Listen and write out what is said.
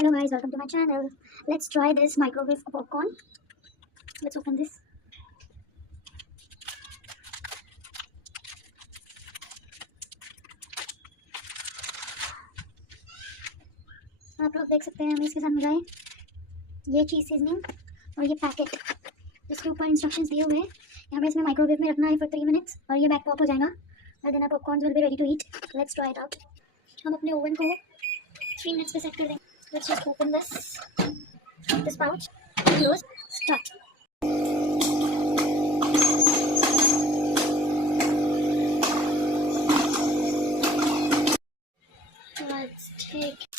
Hello guys, welcome to my channel. Let's try this microwave popcorn. Let's open this. आप लोग देख सकते हैं हमें इसके साथ मिला है ये चीज़ सीजनिंग और ये पैकेट जिसके ऊपर इंस्ट्रक्शंस दिए हुए हैं। यहाँ पे इसमें माइक्रोवेव में रखना है फॉर 3 मिनट्स और ये बैक पॉप हो जाएगा और then popcorn will be ready to eat. Let's try it out. हम अपने ओवन को 3 मिनट्स पे सेट कर देंगे। Let's just open this pouch, close, start. Let's take